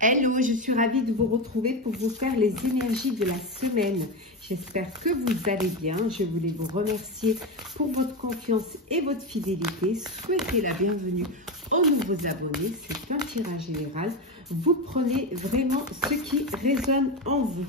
Hello, je suis ravie de vous retrouver pour vous faire les énergies de la semaine. J'espère que vous allez bien. Je voulais vous remercier pour votre confiance et votre fidélité. Souhaitez la bienvenue aux nouveaux abonnés. C'est un tirage général. Vous prenez vraiment ce qui résonne en vous.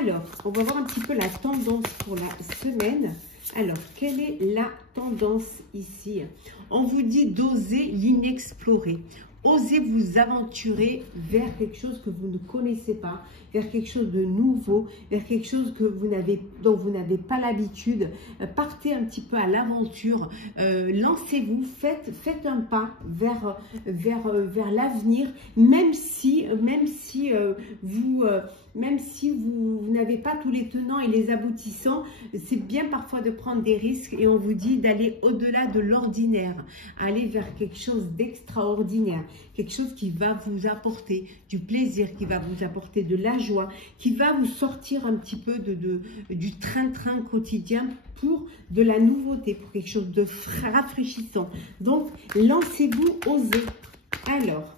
Alors, on va voir un petit peu la tendance pour la semaine. Alors, quelle est la tendance ici? On vous dit d'oser l'inexploré. Osez vous aventurer vers quelque chose que vous ne connaissez pas, vers quelque chose de nouveau, vers quelque chose que dont vous n'avez pas l'habitude. Partez un petit peu à l'aventure, lancez-vous, faites un pas vers l'avenir, même si vous n'avez pas tous les tenants et les aboutissants. C'est bien parfois de prendre des risques et on vous dit d'aller au-delà de l'ordinaire, aller vers quelque chose d'extraordinaire, quelque chose qui va vous apporter du plaisir, qui va vous apporter de la joie, qui va vous sortir un petit peu du train-train quotidien pour de la nouveauté, pour quelque chose de rafraîchissant. Donc, lancez-vous, osez. Alors,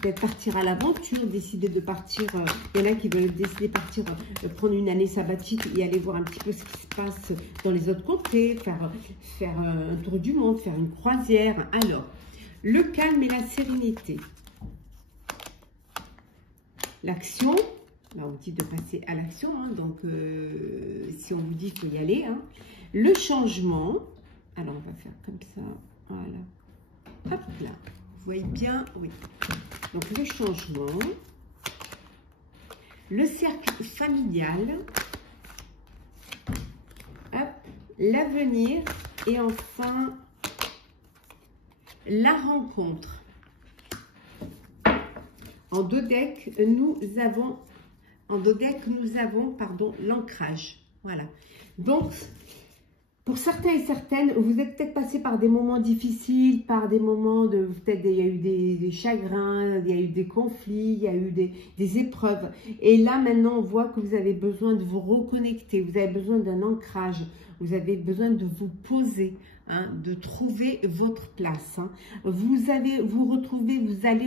peut-être partir à l'aventure, décider de partir, il y en a qui veulent décider de partir, prendre une année sabbatique et aller voir un petit peu ce qui se passe dans les autres contrées, faire un tour du monde, faire une croisière. Alors, le calme et la sérénité. L'action, là on dit de passer à l'action, hein, donc si on vous dit qu'il faut y aller. Hein. Le changement, alors on va faire comme ça, voilà, hop là, vous voyez bien, oui. Donc le changement, le cercle familial, hop, l'avenir et enfin la rencontre. En dos deck, nous avons l'ancrage. Voilà. Donc, pour certains et certaines, vous êtes peut-être passé par des moments difficiles, par des moments de... Peut-être il y a eu des chagrins, il y a eu des conflits, il y a eu des épreuves. Et là, maintenant, on voit que vous avez besoin de vous reconnecter, vous avez besoin d'un ancrage, vous avez besoin de vous poser, hein, de trouver votre place. Hein. Vous allez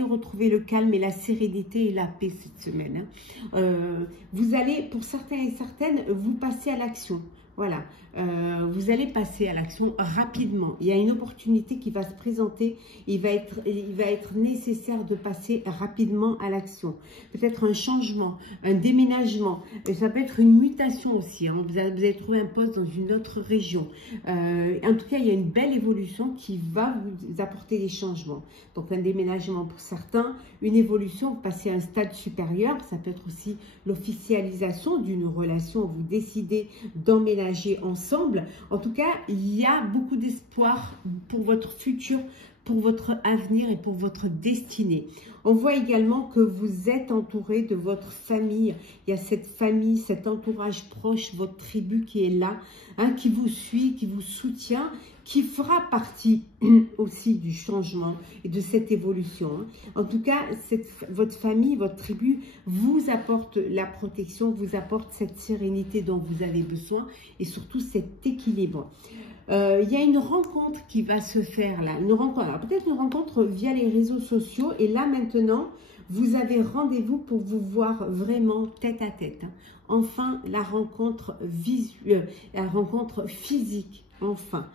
retrouver le calme et la sérénité et la paix cette semaine. Hein. Vous allez, pour certains et certaines, vous passer à l'action. Voilà, vous allez passer à l'action rapidement. Il y a une opportunité qui va se présenter. Il va être nécessaire de passer rapidement à l'action. Peut-être un changement, un déménagement. Ça peut être une mutation aussi. Hein. Vous allez trouver un poste dans une autre région. En tout cas, il y a une belle évolution qui va vous apporter des changements. Donc, un déménagement pour certains, une évolution, passer à un stade supérieur. Ça peut être aussi l'officialisation d'une relation. Vous décidez d'emménager ensemble. En tout cas, il y a beaucoup d'espoir pour votre futur, pour votre avenir et pour votre destinée. On voit également que vous êtes entouré de votre famille. Il y a cette famille, cet entourage proche, votre tribu qui est là, hein, qui vous suit, qui vous soutient, qui fera partie aussi du changement et de cette évolution. Hein. En tout cas, votre famille, votre tribu vous apporte la protection, vous apporte cette sérénité dont vous avez besoin et surtout cet équilibre. Il y a une rencontre qui va se faire là, peut-être une rencontre via les réseaux sociaux et là maintenant, vous avez rendez-vous pour vous voir vraiment tête à tête. Hein. Enfin, la rencontre visuelle, la rencontre physique. Enfin,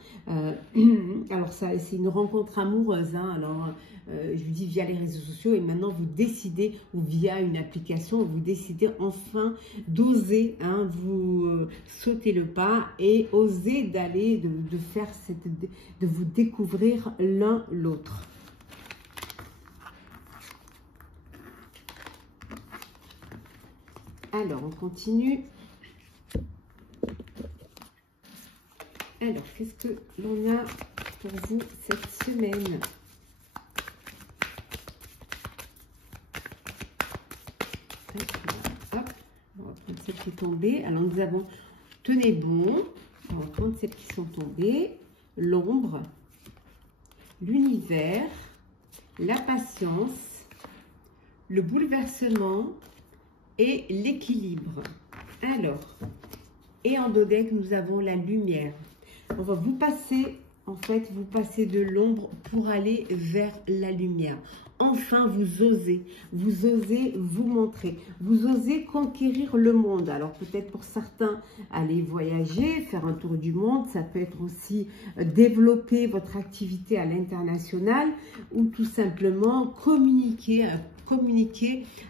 alors ça, c'est une rencontre amoureuse. Hein, alors, je vous dis via les réseaux sociaux et maintenant vous décidez ou via une application, vous décidez enfin d'oser, hein, vous sauter le pas et oser d'aller, de vous découvrir l'un l'autre. Alors, on continue. Alors, qu'est-ce que l'on a pour vous cette semaine? Hop, on va prendre celles qui sont tombées. Alors, nous avons tenez bon. On va prendre celles qui sont tombées. L'ombre, l'univers, la patience, le bouleversement et l'équilibre. Alors, et en dos deck, nous avons la lumière. On va vous passer en fait, vous passez de l'ombre pour aller vers la lumière. Enfin, vous osez vous montrer, vous osez conquérir le monde. Alors peut-être pour certains, aller voyager, faire un tour du monde, ça peut être aussi développer votre activité à l'international ou tout simplement communiquer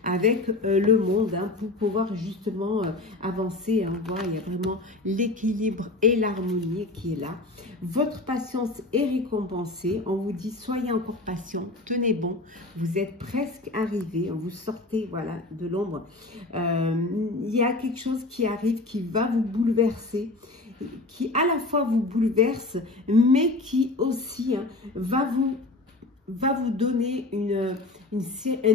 avec le monde pour pouvoir justement avancer. Voilà, il y a vraiment l'équilibre et l'harmonie qui est là. Votre patience est récompensée. On vous dit, soyez encore patient, tenez bon. Vous êtes presque arrivé, vous sortez voilà, de l'ombre. Il y a quelque chose qui arrive qui va vous bouleverser, qui à la fois vous bouleverse, mais qui aussi va vous donner un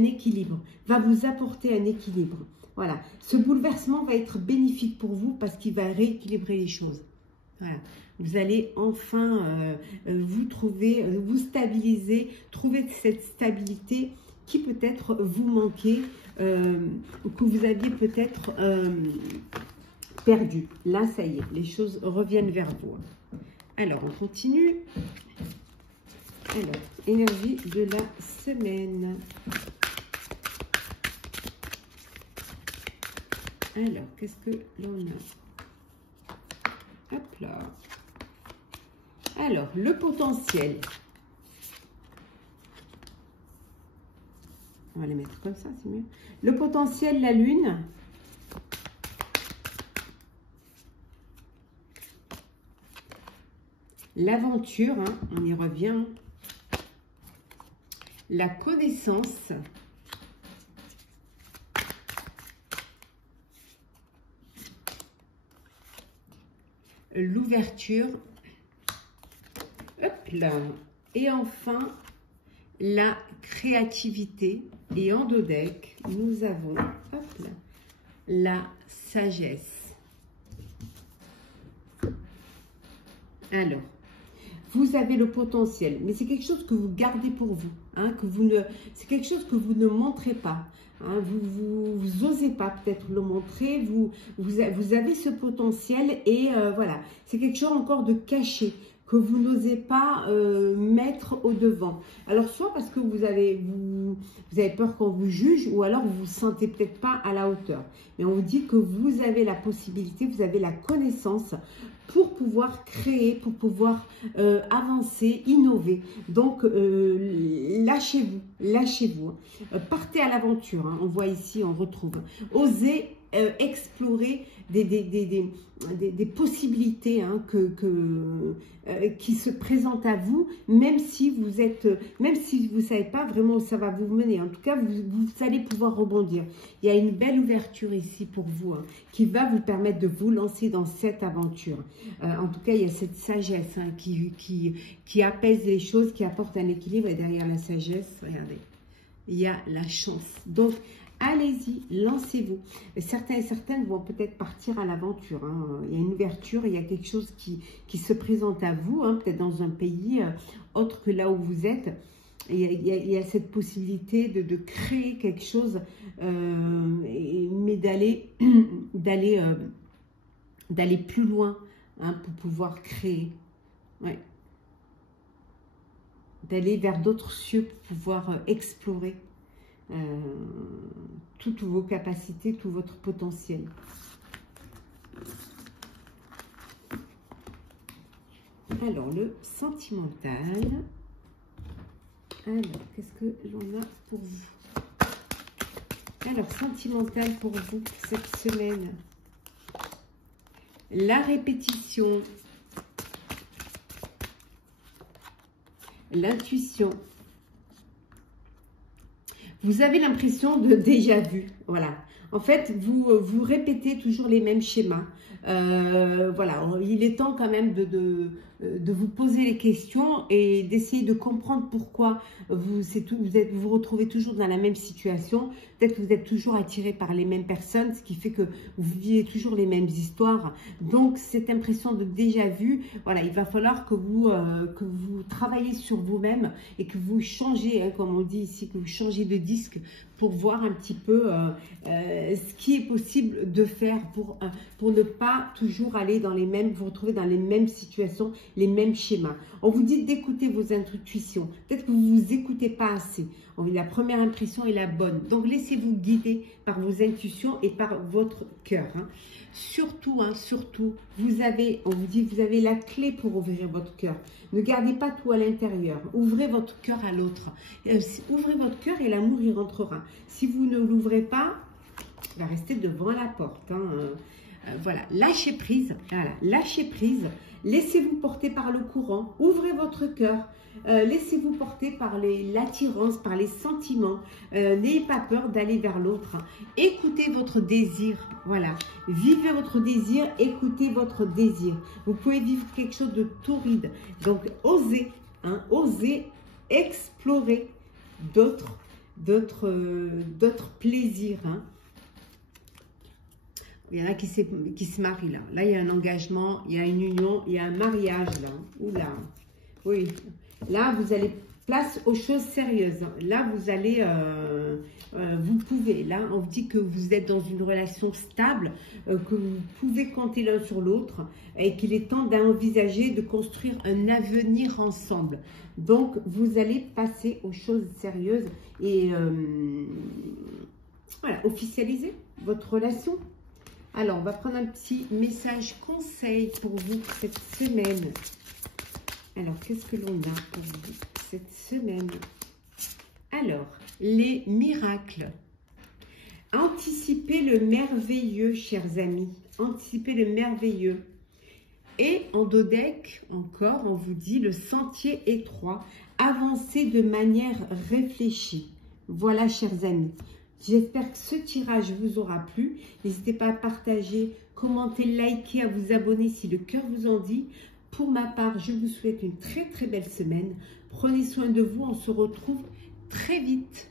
équilibre, va vous apporter un équilibre. Voilà, ce bouleversement va être bénéfique pour vous parce qu'il va rééquilibrer les choses. Voilà. Vous allez enfin vous trouver, vous stabiliser, trouver cette stabilité qui peut-être vous manquait, ou que vous aviez peut-être perdu. Là, ça y est, les choses reviennent vers vous. Alors, on continue. Alors, énergie de la semaine. Alors, qu'est-ce que l'on a? Hop là. Alors, le potentiel. On va les mettre comme ça, c'est mieux. Le potentiel, la lune. L'aventure, on y revient. La connaissance. L'ouverture. Hop là. Et enfin, la créativité. Et en dos deck, nous avons hop là, la sagesse. Alors, vous avez le potentiel, mais c'est quelque chose que vous gardez pour vous, c'est quelque chose que vous ne montrez pas. Vous osez pas peut-être le montrer, vous avez ce potentiel et voilà, c'est quelque chose encore de caché que vous n'osez pas mettre au devant. Alors soit parce que vous avez peur qu'on vous juge, ou alors vous vous sentez peut-être pas à la hauteur. Mais on vous dit que vous avez la possibilité, vous avez la connaissance pour pouvoir créer, pour pouvoir avancer, innover. Donc lâchez-vous, partez à l'aventure. On voit ici, on retrouve. Osez explorer des possibilités qui se présentent à vous, même si vous savez pas vraiment où ça va vous mener. En tout cas, vous allez pouvoir rebondir. Il y a une belle ouverture ici pour vous qui va vous permettre de vous lancer dans cette aventure. En tout cas, il y a cette sagesse qui apaise les choses, qui apporte un équilibre. Et derrière la sagesse, regardez, il y a la chance. Donc, allez-y, lancez-vous. Certains et certaines vont peut-être partir à l'aventure. Il y a une ouverture, il y a quelque chose qui se présente à vous, peut-être dans un pays autre que là où vous êtes. Il y a cette possibilité de créer quelque chose, mais d'aller plus loin pour pouvoir créer. Ouais. D'aller vers d'autres cieux pour pouvoir explorer. Toutes vos capacités, tout votre potentiel. Alors, le sentimental. Alors, qu'est-ce que l'on a pour vous? Alors, sentimental pour vous cette semaine. La répétition. L'intuition. Vous avez l'impression de déjà vu, voilà. En fait, vous répétez toujours les mêmes schémas. Voilà, il est temps quand même de vous poser les questions et d'essayer de comprendre pourquoi vous vous retrouvez toujours dans la même situation. Peut-être que vous êtes toujours attiré par les mêmes personnes, ce qui fait que vous vivez toujours les mêmes histoires. Donc, cette impression de déjà vu, voilà, il va falloir que vous travaillez sur vous-même et que vous changez, comme on dit ici, que vous changez de disque pour voir un petit peu ce qui est possible de faire pour ne pas toujours aller dans vous retrouver dans les mêmes situations, les mêmes schémas. On vous dit d'écouter vos intuitions. Peut-être que vous ne vous écoutez pas assez. La première impression est la bonne. Donc, laissez-vous guider par vos intuitions et par votre cœur. Surtout, surtout, on vous dit que vous avez la clé pour ouvrir votre cœur. Ne gardez pas tout à l'intérieur. Ouvrez votre cœur à l'autre. Ouvrez votre cœur et l'amour y rentrera. Si vous ne l'ouvrez pas, il va rester devant la porte. Voilà, lâchez prise. Voilà, lâchez prise. Laissez-vous porter par le courant. Ouvrez votre cœur. Laissez-vous porter par l'attirance, par les sentiments. N'ayez pas peur d'aller vers l'autre. Écoutez votre désir. Voilà. Vivez votre désir. Écoutez votre désir. Vous pouvez vivre quelque chose de torride. Donc, osez. Osez explorer d'autres plaisirs. Il y en a qui se marient là. Là, il y a un engagement, il y a une union, il y a un mariage là. Oula. Oui. Là, vous allez place aux choses sérieuses. Là, vous allez, vous pouvez. Là, on vous dit que vous êtes dans une relation stable, que vous pouvez compter l'un sur l'autre et qu'il est temps d'envisager de construire un avenir ensemble. Donc, vous allez passer aux choses sérieuses et voilà, officialiser votre relation. Alors, on va prendre un petit message conseil pour vous cette semaine. Alors, qu'est-ce que l'on a pour vous cette semaine? Alors, les miracles. Anticipez le merveilleux, chers amis. Anticipez le merveilleux. Et en dos deck, encore, on vous dit le sentier étroit. Avancez de manière réfléchie. Voilà, chers amis. J'espère que ce tirage vous aura plu. N'hésitez pas à partager, commenter, liker, à vous abonner si le cœur vous en dit. Pour ma part, je vous souhaite une très très belle semaine. Prenez soin de vous. On se retrouve très vite.